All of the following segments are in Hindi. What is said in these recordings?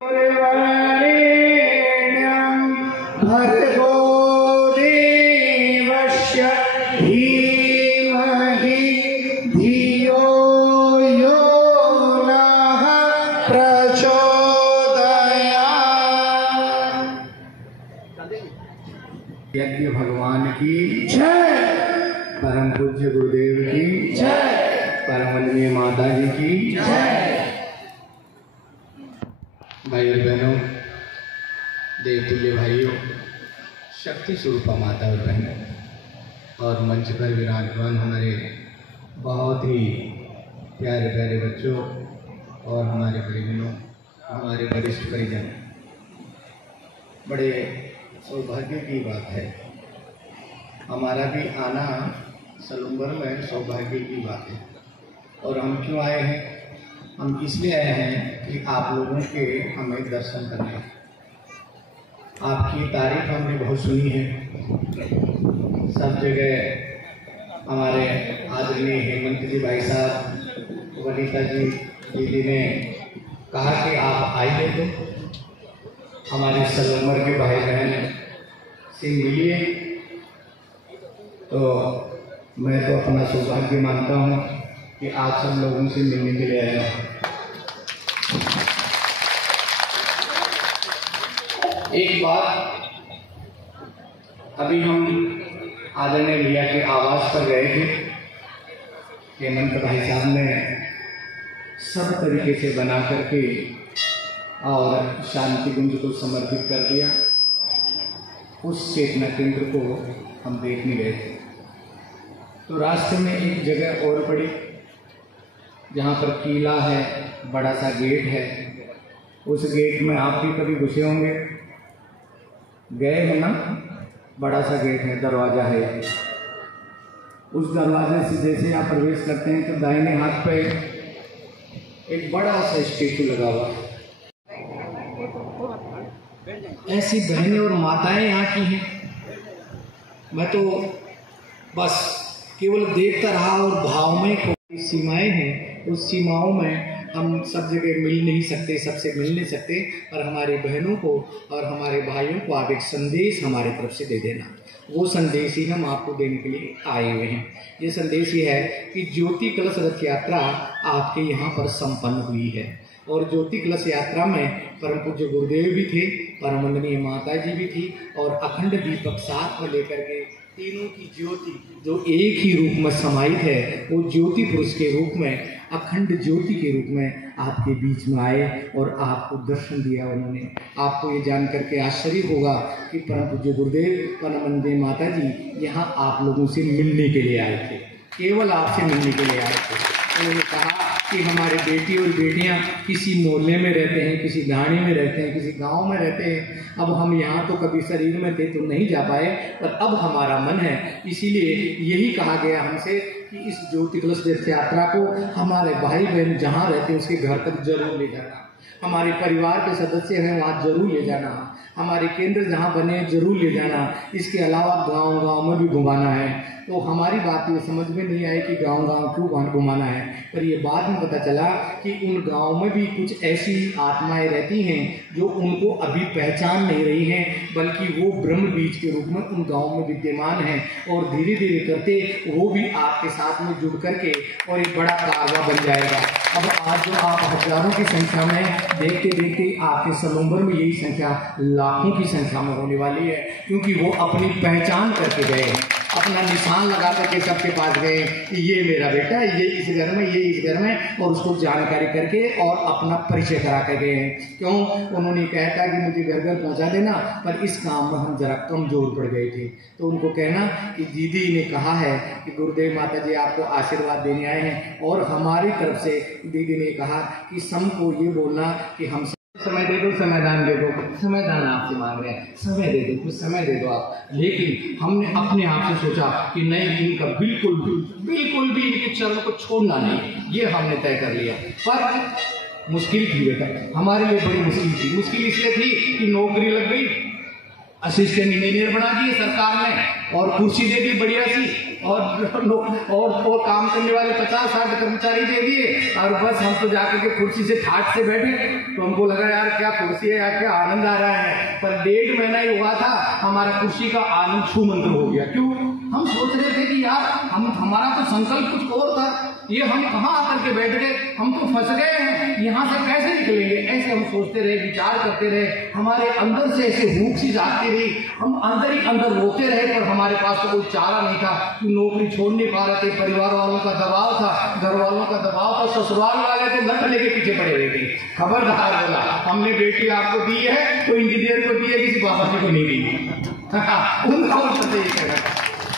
भर्गो देवस्य धीमहि धियो यो नः प्रचोदयात्। यज्ञ भगवान की जय, परम पूज्य गुरुदेव की जय, परम वंदनीय माता जी की जय। भाई और बहनों, देवतुल्य भाइयों, शक्ति स्वरूपा माता और बहनों, और मंच पर विराजमान हमारे बहुत ही प्यारे प्यारे बच्चों और हमारे परिजनों, हमारे वरिष्ठ परिजन, बड़े सौभाग्य की बात है। हमारा भी आना सलूम्बर में सौभाग्य की बात है। और हम क्यों आए हैं? हम इसलिए आए हैं कि आप लोगों के हमें दर्शन करने। आपकी तारीफ हमने बहुत सुनी है, सब जगह हमारे आदरणीय हेमंत जी भाई साहब, वनीता जी दीदी ने कहा कि आप आइए, तो हमारे सलूम्बर के भाई बहन से मिलिए। तो मैं तो अपना सौभाग्य मानता हूँ कि आप सब लोगों से मिलने के लिए आया हूँ। एक बात, अभी हम आदरणीय भैया के आवास पर गए थे। हेमंत भाई साहब ने सब तरीके से बना करके और शांति कुंज को समर्पित कर दिया। उस चेतना केंद्र को हम देखने गए थे, तो रास्ते में एक जगह और पड़ी जहाँ पर किला है, बड़ा सा गेट है। उस गेट में आप भी कभी घुसे होंगे, गए हो ना? बड़ा सा गेट है, दरवाज़ा है। उस दरवाजे से जैसे आप प्रवेश करते हैं तो दाहिने हाथ पे एक बड़ा सा स्टेचू लगा हुआ है। ऐसी बहनें और माताएं यहाँ की हैं। मैं तो बस केवल देखता रहा और भावमय सीमाएं हैं, उस सीमाओं में हम सब जगह मिल नहीं सकते, सबसे मिल नहीं सकते। और हमारी बहनों को और हमारे भाइयों को आप एक संदेश हमारे तरफ से दे देना। वो संदेश ही हम आपको देने के लिए आए हुए हैं। ये संदेश ये है कि ज्योति कलश रथ यात्रा आपके यहाँ पर संपन्न हुई है। और ज्योति कलश यात्रा में परम पूज्य गुरुदेव भी थे, परम वंदनीय माता जी भी थी, और अखंड दीपक साथ में लेकर के तीनों की ज्योति जो एक ही रूप में समाहित है, वो ज्योति पुरुष के रूप में, अखंड ज्योति के रूप में आपके बीच में आए और आपको दर्शन दिया उन्होंने। आपको ये जान करके आश्चर्य होगा कि परम पूज्य गुरुदेव, परम वंदनीय माता जी यहाँ आप लोगों से मिलने के लिए आए थे, केवल आपसे मिलने के लिए आए थे। उन्होंने कहा कि हमारे बेटी और बेटियां किसी मोहल्ले में रहते हैं, किसी ढाणी में रहते हैं, किसी गांव में रहते हैं। अब हम यहाँ तो कभी शरीर में थे तो नहीं जा पाए, पर अब हमारा मन है। इसीलिए यही कहा गया हमसे कि इस ज्योति कलश रथ यात्रा को हमारे भाई बहन जहाँ रहते हैं उसके घर तक जरूर ले जाना। हमारे परिवार के सदस्य हैं वहाँ जरूर ले जाना। हमारे केंद्र जहाँ बने हैं जरूर ले जाना। इसके अलावा गांव-गांव में भी घुमाना है। तो हमारी बात ये समझ में नहीं आई कि गांव-गांव क्यों घुमाना है, पर ये बाद में पता चला कि उन गांव में भी कुछ ऐसी आत्माएं रहती हैं जो उनको अभी पहचान नहीं रही हैं, बल्कि वो ब्रह्म बीज के रूप में उन गाँव में विद्यमान हैं। और धीरे धीरे करते वो भी आपके साथ में जुड़ करके और एक बड़ा कारवा बन जाएगा। अब आज जो आप हजारों की संख्या में देखते देखते आपके सलूम्बर में यही संख्या लाखों की संख्या में होने वाली है, क्योंकि वो अपनी पहचान करके गए हैं, अपना निशान लगा करके सबके पास गए कि ये मेरा बेटा, ये इस घर में, ये इस घर में, और उसको जानकारी करके और अपना परिचय करा कर गए हैं। क्यों? उन्होंने कहा था कि मुझे घर घर पहुंचा देना, पर इस काम में हम जरा कमजोर पड़ गए थे। तो उनको कहना कि दीदी ने कहा है कि गुरुदेव माता जी आपको आशीर्वाद देने आए हैं, और हमारी तरफ से दीदी ने कहा कि सबको ये बोलना कि हम समय दे दो, समाधान दे दो। समाधान आपसे मांग रहे हैं, समय दे दो, कुछ समय दे दो आप। लेकिन हमने अपने आप से सोचा कि नहीं, इनका बिल्कुल भी इनके चरणों को छोड़ना नहीं, ये हमने तय कर लिया। पर मुश्किल थी बेटा, हमारे लिए बड़ी मुश्किल थी। मुश्किल इसलिए थी कि नौकरी लग गई, असिस्टेंट इंजीनियर बना दिए सरकार ने, और कुर्सी दे दी बढ़िया सी, और काम करने वाले 50-60 कर्मचारी दे दिए, और बस हम तो जाकर के कुर्सी से ठाट से बैठे। तो हमको लगा यार क्या कुर्सी है यार, क्या आनंद आ रहा है। पर 1.5 महीना ही हुआ था, हमारा कुर्सी का आनंद छूमंतर हो गया। क्यों? हम सोच रहे थे कि यार हमारा तो संकल्प कुछ और था, ये हम कहाँ आकर के बैठ गए, हम तो फंस गए हैं, यहाँ से कैसे निकलेंगे। ऐसे हम सोचते रहे, विचार करते रहे, हमारे अंदर से ऐसे भूख सी जागती रही, हम अंदर ही अंदर रोते रहे, पर हमारे पास तो कोई चारा नहीं था। नौकरी छोड़ नहीं पा रहे थे, परिवार वालों का दबाव था, घर वालों का दबाव था, ससुराल वाले तो लट लेके पीछे पड़े हुए थे। खबरदार बोला, हमने बेटी आपको दी है तो इंजीनियर को दी है, किसी बाबा जी को नहीं दी।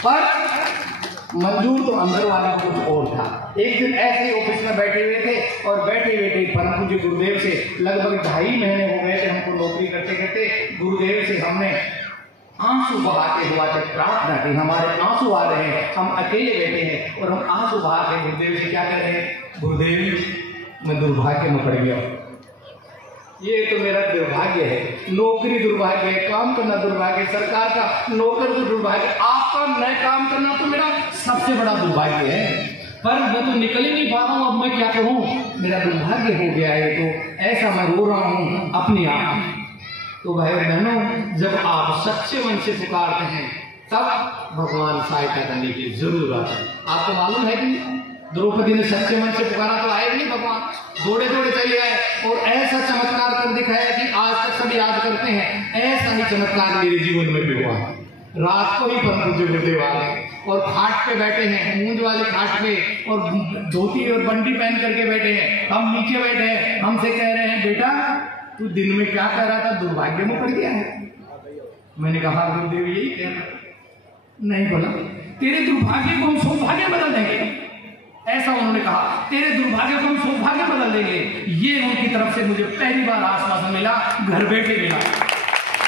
पर मंजूर तो अंदर वाला कुछ और था। एक दिन ऐसे ही ऑफिस में बैठे हुए थे, और बैठे बैठे परम पूज्य गुरुदेव से लगभग 2.5 महीने हो गए थे हमको नौकरी करते करते। गुरुदेव से हमने आंसू बहाते हुआ तक प्रार्थना की, हमारे आंसू आ रहे हैं, हम अकेले बैठे हैं और हम आंसू बहा के गुरुदेव से क्या कह रहे हैं, गुरुदेव मैं दुर्भाग्य में पड़ गया, ये तो मेरा दुर्भाग्य है, नौकरी दुर्भाग्य है, काम करना दुर्भाग्य, सरकार का नौकर तो दुर्भाग्य, आपका नया काम करना तो मेरा सबसे बड़ा दुर्भाग्य है। पर मैं तो निकल ही नहीं पा रहा हूँ, अब मैं क्या करूँ, मेरा दुर्भाग्य हो गया है। तो ऐसा मैं रो रहा हूँ अपने आप। तो भाई बहनों, जब आप सच्चे मन से पुकारते हैं तब भगवान सहायता करने की जरूर आता है। आपको मालूम है कि द्रौपदी ने सच्चे मन से पुकारा तो आए नहीं भगवान, दौड़े दौड़े चले आए और ऐसा चमत्कार कर दिखाया कि आज तक सब याद करते हैं। ऐसा ही चमत्कार मेरे जीवन में भी हुआ। रात को ही परम पूज्य गुरुदेव आ गए और खाट पे बैठे हैं, मूंद वाले खाट पे, और धोती और बंडी पहन करके बैठे हैं, हम नीचे बैठे हैं। हमसे कह रहे हैं बेटा तू दिन में क्या कर रहा था, दुर्भाग्य में पड़ गया है। मैंने कहा गुरुदेव यही कहना नहीं, बोला तेरे दुर्भाग्य को हम सौभाग्य बदल देंगे, ऐसा उन्होंने कहा, तेरे दुर्भाग्य को हम सौभाग्य बदल देंगे। ये उनकी तरफ से मुझे पहली बार आश्वासन मिला, घर बैठे मिला।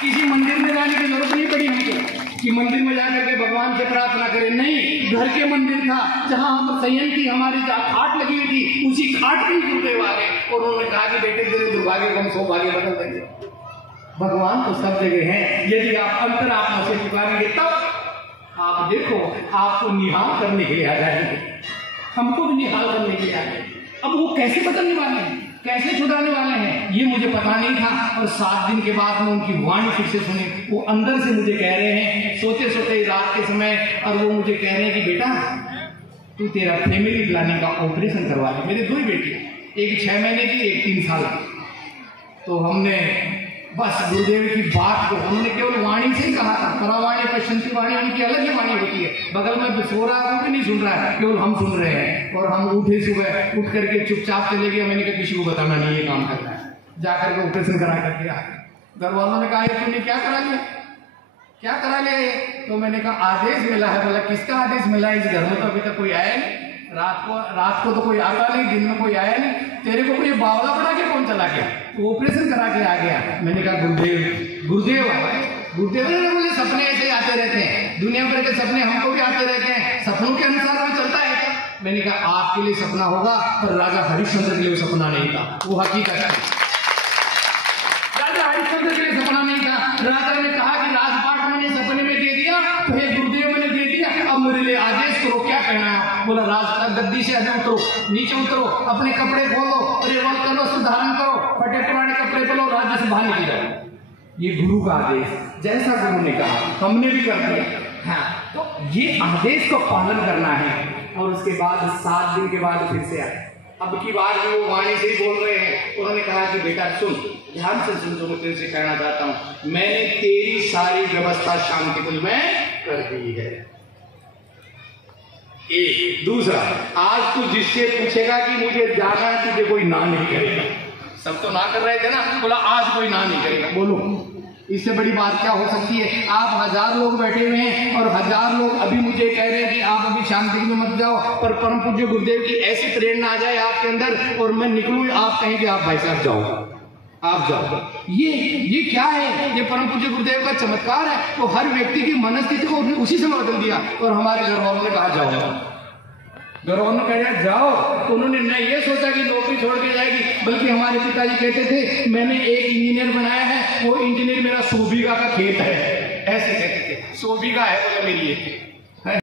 किसी मंदिर में जाने की जरूरत नहीं पड़ी हमको कि मंदिर में जाकर के भगवान से प्रार्थना करें, नहीं, घर के मंदिर था जहां हम संयम की हमारी जहाँ खाट लगी हुई थी, उसी खाट में गुरुदेव आ गए और उन्होंने कहा कि बेटे तेरे दुर्भाग्य को हम सौभाग्य बदल देंगे। भगवान तो सब जगह है, यदि आप अंतरात्मा से पुकारेंगे तब आप देखो आपको निहाल करने के लिए आ जाएंगे, हमको भी निहाल करने के लिए आ जाएंगे। अब वो कैसे बदलने वाले हैं, कैसे छुड़ाने वाले हैं, ये मुझे पता नहीं था। और 7 दिन के बाद में उनकी वाणी फिर से सुनी, वो अंदर से मुझे कह रहे हैं, सोते सोते रात के समय, और वो मुझे कह रहे हैं कि बेटा तू तेरा फैमिली प्लानिंग का ऑपरेशन करवा ले। मेरे 2 ही बेटियां, एक 6 महीने की, एक 3 साल की। तो हमने बस गुरुदेव की बात को उन्होंने केवल वाणी से ही कहा था, परावाणी पश्चिमी वाणी उनकी अलग ही वाणी होती है, बगल में सो रहा है वो भी नहीं सुन रहा है, केवल हम सुन रहे हैं। और हम उठे, सुबह उठ करके चुपचाप चले गए। मैंने कहा किसी को बताना नहीं ये काम करना है, जाकर के ऑपरेशन करा करके आ गए। घर वालों ने कहा तुमने क्या करा लिया, क्या करा लिया ये? तो मैंने कहा आदेश मिला है। बोला किसका आदेश मिला है, इस घर में तो अभी तक कोई आया नहीं, रात को तो कोई आता नहीं, दिन में कोई आया नहीं, तेरे को कोई बावला बना के कौन चला गया, तो ऑपरेशन करा के आ गया। मैंने कहा गुरुदेव ने बोले सपने ऐसे आते रहते हैं, दुनिया भर के सपने हमको भी आते रहते हैं, सपनों के अनुसार भी चलता है। मैंने कहा आपके लिए सपना होगा, पर राजा हरिश्चंद्र के लिए सपना नहीं था, वो हकीकत है। राजा हरिश्चंद्र के लिए सपना नहीं था। राजा ने कहा कि राजपाट मैंने सपने में दे दिया, तो हे गुरुदेव मैंने दे दिया, अब मेरे लिए आदेश करो क्या कहना है। बोला राज गद्दी से अभी उतरो, नीचे उतरो, अपने कपड़े खोलो, रिवॉल्व करो, धारण करो, फटे पुराने कपड़े पहनो, राज्य से बाहर निकल जाओ। ये गुरु का आदेश, जैसा गुरु ने कहा हमने भी कर दिया। हाँ, तो ये आदेश को पालन करना है। और उसके बाद 7 दिन के बाद फिर से आए। अब की बार भी वो वाणी से ही बोल रहे हैं। उन्होंने कहा कि बेटा सुन, ध्यान से सुन, जो मैं तेरे से कहना चाहता हूँ, मैंने तेरी सारी व्यवस्था शांतिकुंज में कर दी है। एक दूसरा, आज तू जिससे पूछेगा कि मुझे जाना है, तुझे कोई ना नहीं करेगा। सब तो ना कर रहे थे ना, बोला आज कोई ना नहीं करेगा। बोलो इससे बड़ी बात क्या हो सकती है। आप 1000 लोग बैठे हुए हैं और 1000 लोग अभी मुझे कह रहे हैं कि आप अभी शांति में मत जाओ, पर परम पूज्य गुरुदेव की ऐसी प्रेरणा आ जाए आपके अंदर और मैं निकलूं, आप कहें कि आप भाई साहब जाओ, आप जाओ। ये क्या है, ये परम पूज्य गुरुदेव का चमत्कार है। तो हर व्यक्ति की मनस्थिति को उसी समय बदल दिया। और हमारे घर वालों ने कहा जाओ, घर वालों ने कहा जाओ, तो उन्होंने न ये सोचा कि नौकरी छोड़ के जाएगी, बल्कि हमारे पिताजी कहते थे मैंने एक इंजीनियर बनाया है, वो इंजीनियर मेरा 100 बीघा का खेत है। ऐसे कहते थे। 100 बीघा है बोले मेरी है।